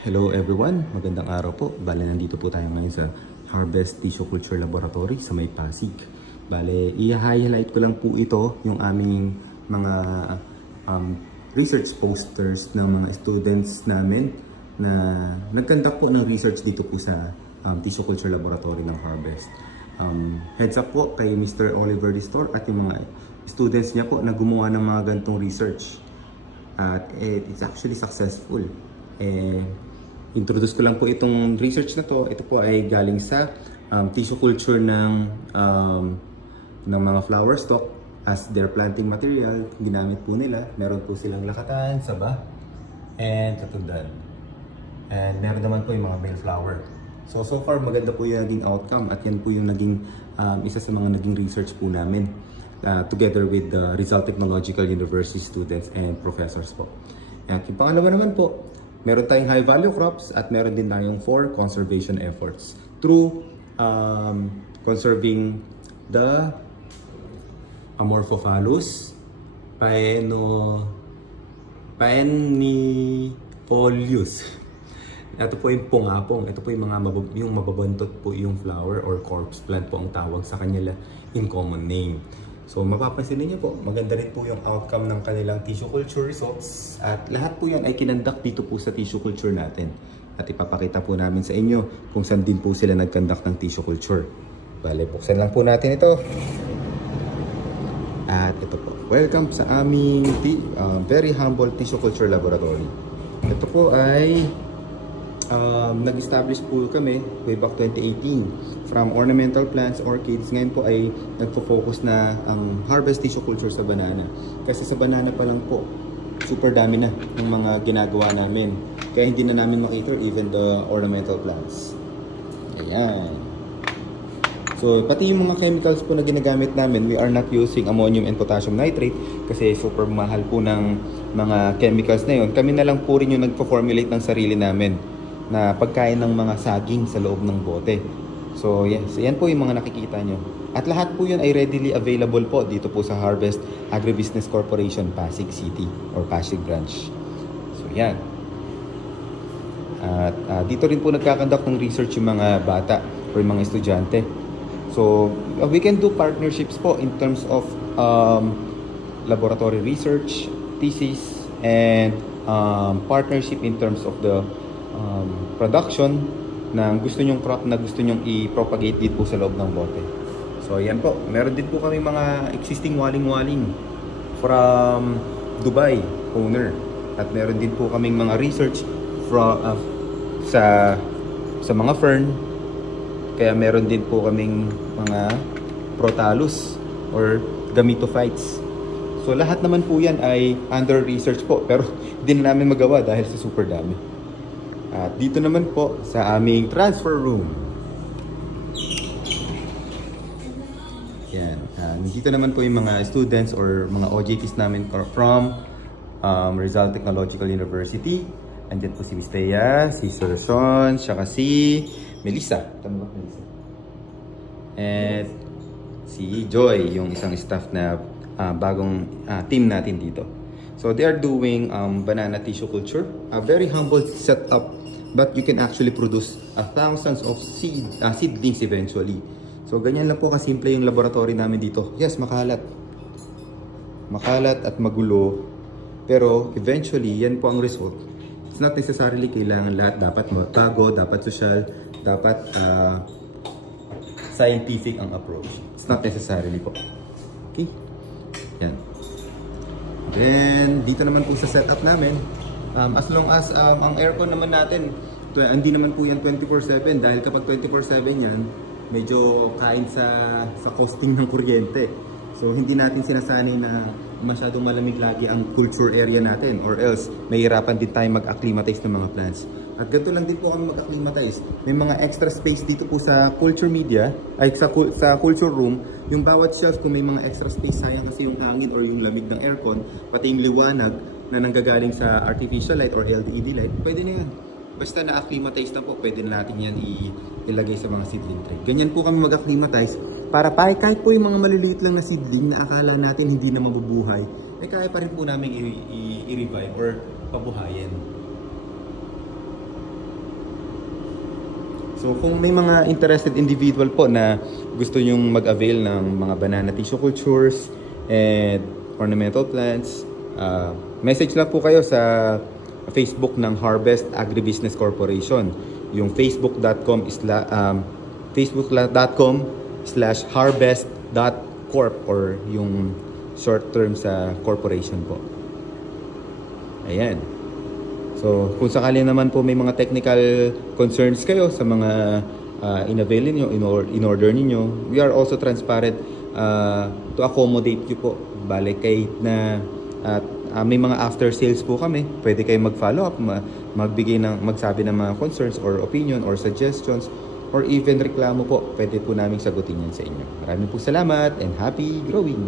Hello everyone, magandang araw po. Bale, nandito po tayo ngayon sa Harvest Tissue Culture Laboratory sa may Pasig. Bale, i-highlight ko lang po ito, yung aming mga research posters ng mga students namin na nag-conduct po ng research dito po sa Tissue Culture Laboratory ng Harvest. Heads up po kay Mr. Oliver Distor at yung mga students niya po na gumawa ng mga ganitong research. At it's actually successful. Introduce ko lang po itong research na to. Ito po ay galing sa tissue culture ng mga flower stalk as their planting material. Ginamit po nila. Meron po silang lakatan, saba, and katundan. And meron naman po yung mga male flower. So far maganda po yung naging outcome at yan po yung naging isa sa mga naging research po namin together with the Rizal Technological University students and professors po. Yan. Yung pangalawa naman po, meron tayong high value crops at meron din tayong for conservation efforts through conserving the Amorphophallus paenifolius. Ito po yung pungapong. Ito po yung mga mababantot po yung flower or corpse plant po ang tawag sa kanila in common name. So mapapansin niyo po, maganda rin po yung outcome ng kanilang tissue culture results at lahat po yan ay kinandak dito po sa tissue culture natin. At ipapakita po namin sa inyo kung saan din po sila nagkandak ng tissue culture. Bale, buksan lang po natin ito. At ito po, welcome sa aming very humble tissue culture laboratory. Ito po ay nag-establish po kami way back 2018 from ornamental plants, orchids. Ngayon po ay nagpo-focus na ang harvest tissue culture sa banana. Kasi sa banana pa lang po, super dami na ng mga ginagawa namin. Kaya hindi na namin makita even the ornamental plants. Ayan. So, pati yung mga chemicals po na ginagamit namin, we are not using ammonium and potassium nitrate kasi super mahal po ng mga chemicals na yun. Kami na lang po rin yung nagpo-formulate ng sarili namin na pagkain ng mga saging sa loob ng bote. So yes, yan po yung mga nakikita nyo. At lahat po yun ay readily available po dito po sa Harvest Agribusiness Corporation Pasig City or Pasig Branch. So yan. At dito rin po nagkakandak ng research yung mga bata or yung mga estudyante. So we can do partnerships po in terms of laboratory research, thesis, and partnership in terms of the production ng gusto nyong crop na gusto nyong i-propagate dito po sa loob ng bote. So yan po, meron din po kami mga existing waling-waling from Dubai owner at meron din po kaming mga research from sa mga fern, kaya meron din po kaming mga Protalus or Gametophytes. So lahat naman po yan ay under research po pero hindi na namin magawa dahil sa super dami. At dito naman po sa aming transfer room. Yan. Dito naman po yung mga students or mga OJTs namin from Rizal Technological University. Andyan po si Miss Thea, si Sir Sean, saka si Melissa. Tama ba, Melissa? And si Joy, yung isang staff na bagong team natin dito. So they are doing banana tissue culture. A very humble setup. But you can actually produce thousands of seedlings eventually. So ganyan lang po kasimple yung laboratory namin dito. Yes, makalat. Makalat at magulo. Pero eventually, yan po ang result. It's not necessarily kailangan lahat dapat bago, dapat social, dapat scientific ang approach. It's not necessarily po. Okay? Yan. Then, dito naman po sa setup namin. As long as ang aircon naman natin, hindi naman po yan 24/7 dahil kapag 24/7 yan, medyo kain sa costing ng kuryente. So hindi natin sinasanay na masyadong malamig lagi ang culture area natin or else mahirapan din tayo mag-acclimatize ng mga plants. At ganito lang din po kami mag-acclimatize. May mga extra space dito po sa culture media, ay sa culture room, yung bawat shelf kung may mga extra space, sayang kasi yung hangin or yung lamig ng aircon, pati yung liwanag na nanggagaling sa artificial light or LED light, pwede na yan. Basta na-acclimatize na po, pwede na natin yan ilagay sa mga seedling tray. Ganyan po kami mag-acclimatize para kahit po yung mga maliliit lang na seedling na akala natin hindi na mabubuhay, eh kaya pa rin po namin i-revive or pabuhayin. So kung may mga interested individual po na gusto nyong mag-avail ng mga banana tissue cultures and ornamental plants, message lang po kayo sa Facebook ng Harvest Agribusiness Corporation. Yung facebook.com/harvest.corp or yung short term sa corporation po. Ayan. So, kung sakali naman po may mga technical concerns kayo sa mga in-avail niyo, in-order niyo, we are also transparent to accommodate you po. Bale, kahit na may mga after sales po kami, pwede kayo mag-follow up, magsabi ng mga concerns or opinion or suggestions or even reklamo po, pwede po namin sagutin yan sa inyo. Maraming po salamat and happy growing!